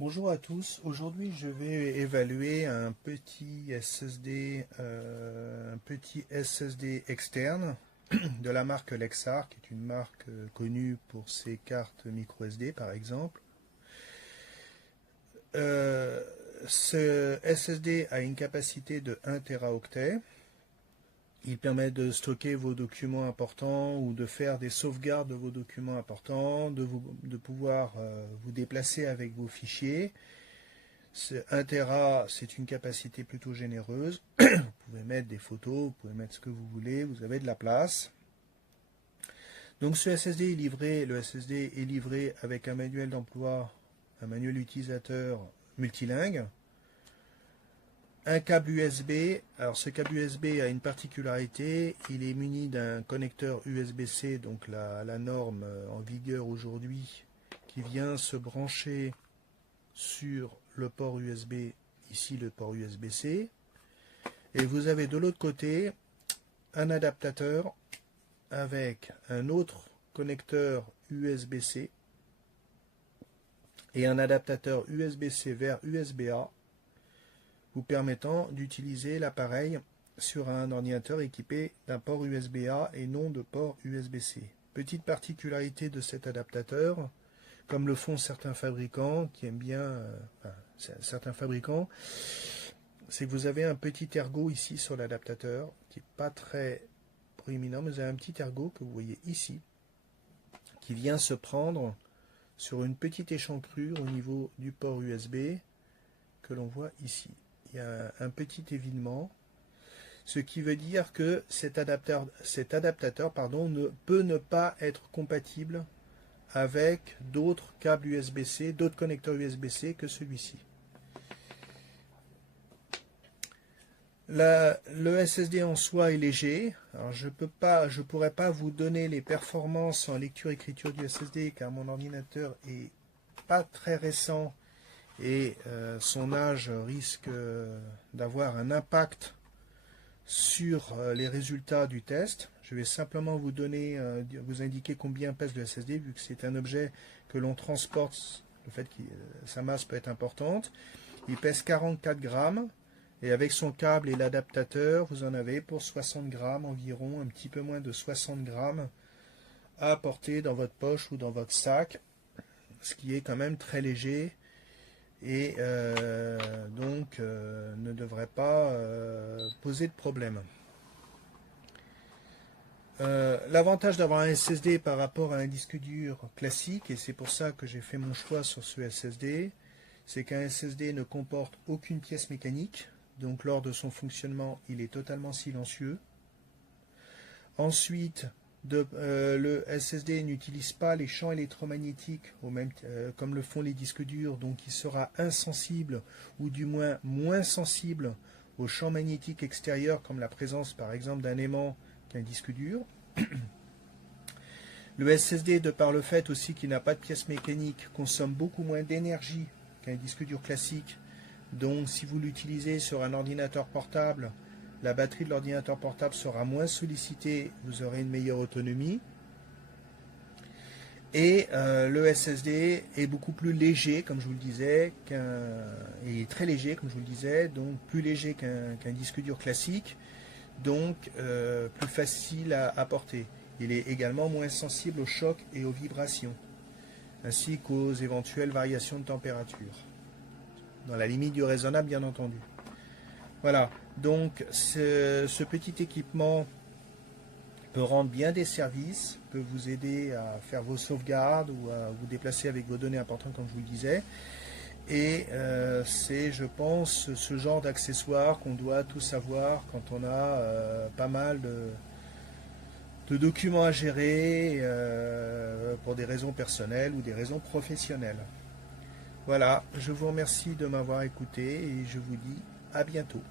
Bonjour à tous, aujourd'hui je vais évaluer un petit SSD externe de la marque Lexar, qui est une marque connue pour ses cartes micro SD par exemple. Euh, Ce SSD a une capacité de 1 Teraoctet. Il permet de stocker vos documents importants ou de faire des sauvegardes de vos documents importants, de pouvoir vous déplacer avec vos fichiers. 1 Tera, c'est une capacité plutôt généreuse. Vous pouvez mettre des photos, vous pouvez mettre ce que vous voulez, vous avez de la place. Donc ce SSD est livré, le SSD est livré avec un manuel d'emploi, un manuel utilisateur multilingue, un câble USB. Alors ce câble USB a une particularité, il est muni d'un connecteur USB-C, donc la norme en vigueur aujourd'hui, qui vient se brancher sur le port USB, ici le port USB-C, et vous avez de l'autre côté un adaptateur avec un autre connecteur USB-C et un adaptateur USB-C vers USB-A, vous permettant d'utiliser l'appareil sur un ordinateur équipé d'un port USB-A et non de port USB-C. Petite particularité de cet adaptateur, comme le font certains fabricants qui aiment bien, certains fabricants, c'est que vous avez un petit ergot ici sur l'adaptateur, qui n'est pas très proéminent, mais vous avez un petit ergot que vous voyez ici, qui vient se prendre sur une petite échancrure au niveau du port USB que l'on voit ici. Il y a un petit évinement, ce qui veut dire que cet adaptateur peut ne pas être compatible avec d'autres câbles USB-C, d'autres connecteurs USB-C que celui-ci. Le SSD en soi est léger. Alors je pourrais pas vous donner les performances en lecture-écriture du SSD car mon ordinateur est pas très récent et son âge risque d'avoir un impact sur les résultats du test. Je vais simplement vous indiquer combien pèse le SSD vu que c'est un objet que l'on transporte. Le fait que sa masse peut être importante. Il pèse 44 grammes. Et avec son câble et l'adaptateur, vous en avez pour 60 grammes environ, un petit peu moins de 60 grammes à porter dans votre poche ou dans votre sac, ce qui est quand même très léger et donc ne devrait pas poser de problème. L'avantage d'avoir un SSD par rapport à un disque dur classique, et c'est pour ça que j'ai fait mon choix sur ce SSD, c'est qu'un SSD ne comporte aucune pièce mécanique. Donc lors de son fonctionnement, il est totalement silencieux. Ensuite, le SSD n'utilise pas les champs électromagnétiques comme le font les disques durs, donc il sera insensible ou du moins moins sensible aux champs magnétiques extérieurs comme la présence par exemple d'un aimant qu'un disque dur. Le SSD, de par le fait aussi qu'il n'a pas de pièce mécanique, consomme beaucoup moins d'énergie qu'un disque dur classique. Donc si vous l'utilisez sur un ordinateur portable, la batterie de l'ordinateur portable sera moins sollicitée, vous aurez une meilleure autonomie. Et le SSD est beaucoup plus léger, comme je vous le disais, et très léger, comme je vous le disais, donc plus léger qu'un disque dur classique, donc plus facile à porter. Il est également moins sensible aux chocs et aux vibrations, ainsi qu'aux éventuelles variations de température. Dans la limite du raisonnable, bien entendu. Voilà, donc ce petit équipement peut rendre bien des services, peut vous aider à faire vos sauvegardes ou à vous déplacer avec vos données importantes, comme je vous le disais. Et c'est, je pense, ce genre d'accessoires qu'on doit tous avoir quand on a pas mal de documents à gérer pour des raisons personnelles ou des raisons professionnelles. Voilà, je vous remercie de m'avoir écouté et je vous dis à bientôt.